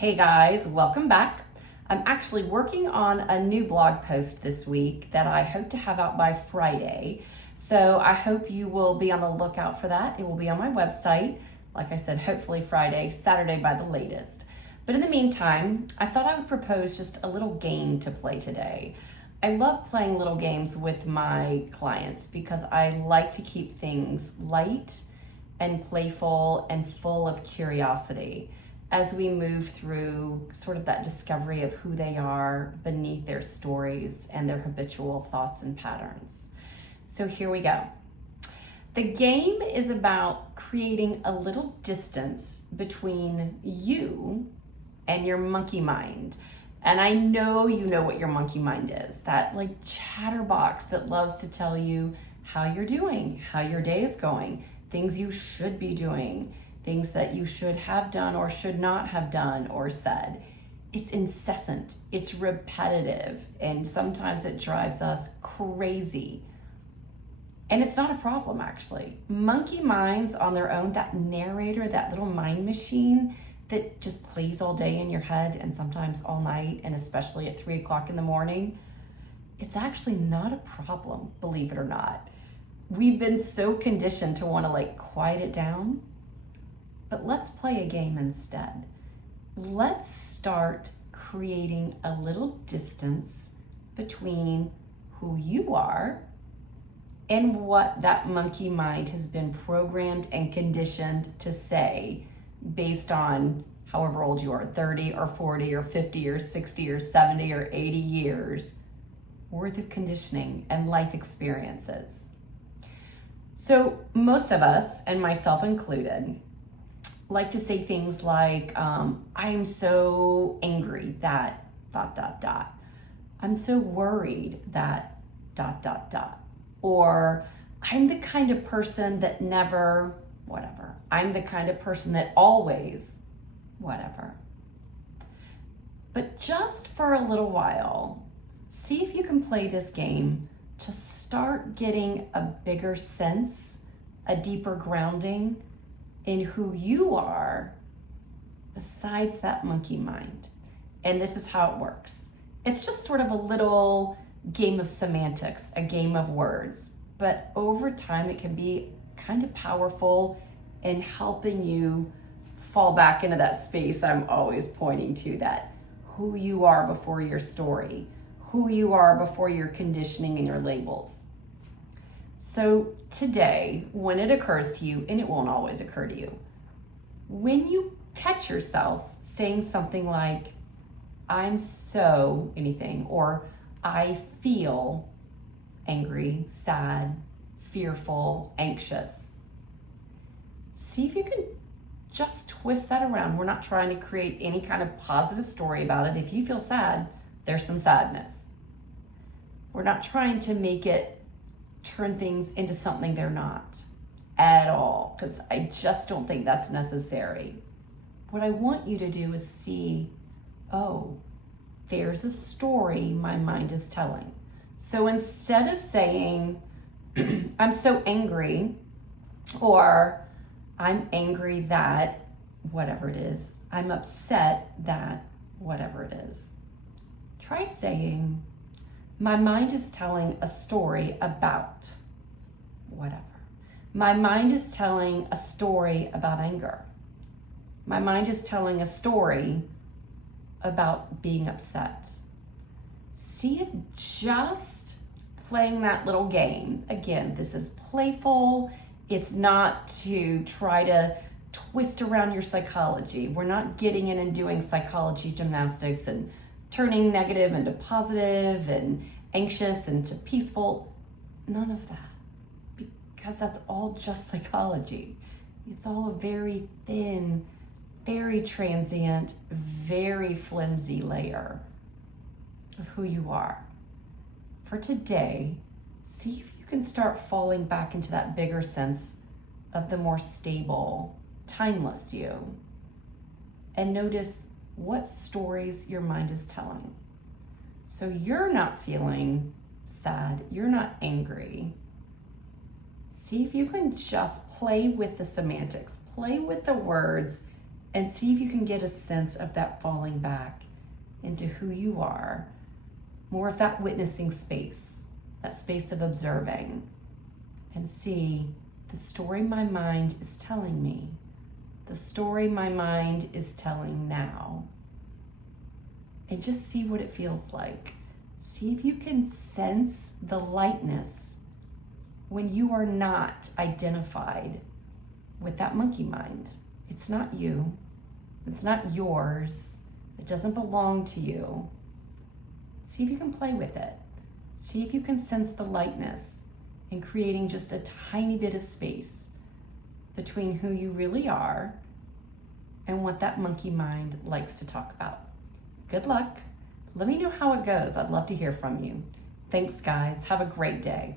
Hey guys, welcome back. I'm actually working on a new blog post this week that I hope to have out by Friday. So I hope you will be on the lookout for that. It will be on my website. Like I said, hopefully Friday, Saturday by the latest. But in the meantime, I thought I would propose just a little game to play today. I love playing little games with my clients because I like to keep things light and playful and full of curiosity as we move through sort of that discovery of who they are beneath their stories and their habitual thoughts and patterns. So here we go. The game is about creating a little distance between you and your monkey mind. And I know you know what your monkey mind is, that like chatterbox that loves to tell you how you're doing, how your day is going, things you should be doing, things that you should have done or should not have done or said. It's incessant, it's repetitive, and sometimes it drives us crazy. And it's not a problem, actually. Monkey minds on their own, that narrator, that little mind machine that just plays all day in your head and sometimes all night, and especially at 3 o'clock in the morning, it's actually not a problem, believe it or not. We've been so conditioned to want to quiet it down. But let's play a game instead. Let's start creating a little distance between who you are and what that monkey mind has been programmed and conditioned to say based on however old you are, 30 or 40 or 50 or 60 or 70 or 80 years worth of conditioning and life experiences. So most of us, and myself included, like to say things like, I am so angry that ... I'm so worried that ... Or I'm the kind of person that never, whatever. I'm the kind of person that always, whatever. But just for a little while, see if you can play this game to start getting a bigger sense, a deeper grounding in who you are besides that monkey mind. And this is how it works. It's just sort of a little game of semantics, a game of words, but over time it can be kind of powerful in helping you fall back into that space I'm always pointing to, that who you are before your story, who you are before your conditioning and your labels. So today, when it occurs to you, and it won't always occur to you, when you catch yourself saying something like, I'm so anything, or I feel angry, sad, fearful, anxious, see if you can just twist that around. We're not trying to create any kind of positive story about it. If you feel sad, there's some sadness. We're not trying to make it turn things into something they're not at all, because I just don't think that's necessary. What I want you to do is see, oh, there's a story my mind is telling. So instead of saying, I'm so angry, or I'm angry that whatever it is, I'm upset that whatever it is, try saying, my mind is telling a story about whatever. My mind is telling a story about anger. My mind is telling a story about being upset. See if just playing that little game, again, this is playful. It's not to try to twist around your psychology. We're not getting in and doing psychology gymnastics and turning negative into positive and anxious into peaceful. None of that, because that's all just psychology. It's all a very thin, very transient, very flimsy layer of who you are. For today, see if you can start falling back into that bigger sense of the more stable, timeless you, and notice what stories your mind is telling. So you're not feeling sad, you're not angry. See if you can just play with the semantics, play with the words, and see if you can get a sense of that falling back into who you are. More of that witnessing space, that space of observing, and see the story my mind is telling me, the story my mind is telling now. And just see what it feels like. See if you can sense the lightness when you are not identified with that monkey mind. It's not you. It's not yours. It doesn't belong to you. See if you can play with it. See if you can sense the lightness in creating just a tiny bit of space between who you really are and what that monkey mind likes to talk about. Good luck. Let me know how it goes. I'd love to hear from you. Thanks, guys. Have a great day.